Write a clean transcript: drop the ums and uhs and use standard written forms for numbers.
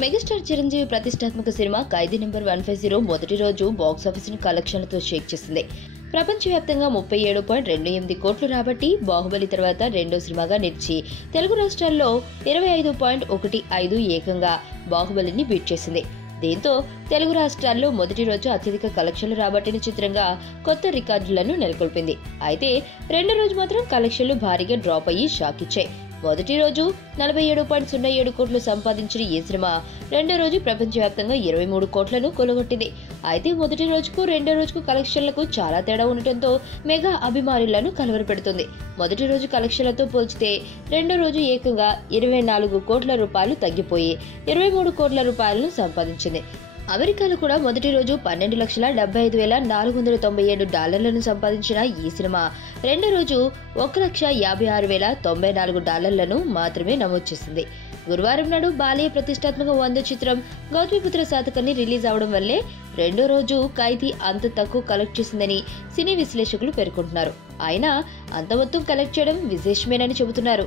Megastar Chiranjeevi ప్రతిష్టాత్మక cinema ఖైదీ number 150 మొదటి రోజు బాక్సాఫీస్ కలెక్షన్లతో షేక్ చేసింది. ప్రపంచవ్యాప్తంగా 37.28 కోట్లు రాబట్టి బాహుబలి తర్వాత రెండో సినిమాగా నిలిచి తెలుగు రాష్ట్రాల్లో 25.15 ఏకంగా బాహుబలిని బీట్ చేసింది. దీంతో తెలుగు రాష్ట్రాల్లో మొదటి రోజు అత్యధిక కలెక్షన్లు రాబట్టిన చిత్రంగా కొత్త రికార్డులను నెలకొల్పింది. అయితే రెండో రోజు మాత్రం కలెక్షన్లు భారీగా డ్రాప్ అయ్యి షాక్ ఇచ్చాయి. మొదటి రోజు 47.07 కోట్లు సంపాదించిన ఈ సినిమా రెండో రోజు ప్రపంచవ్యాప్తంగా 23 కోట్లను కొలగొట్టింది. అయితే మొదటి రోజుకు రెండో రోజుకు కలెక్షన్లకు చాలా తేడా ఉండటంతో మెగా అభిమానులను కలవరపెడుతుంది. మొదటి రోజు కలెక్షన్లతో పోల్చితే రెండో రోజు ఏకంగా 24 కోట్ల రూపాయలు తగ్గిపోయి 23 కోట్ల రూపాయలను సంపాదించింది. అమెరికాలో కూడా మొదటి రోజు $12,75,497 సంపాదించిన ఈ సినిమా రెండో రోజు $1,56,094 మాత్రమే నమోదు చేసింది. గురువారం నాడు బాలయ్య ప్రతిష్టాత్మక 100 చిత్రం గౌతమిపుత్ర శాతకర్ణి రిలీజ్ అవడం వల్లే రెండో రోజు ఖైదీ అంత తక్కువ కలెక్ట్ చేసిందని సినీ విశ్లేషకులు పేర్కొంటున్నారు. అయినా అంత మొత్తం కలెక్ట్ చేయడం విశేషమేనని చెబుతున్నారు.